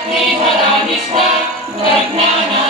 श्रीधराधिष्ठ प्रज्ञान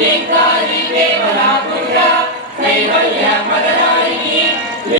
శ్రీకాళీ దేవరాకుల కైవల్య మద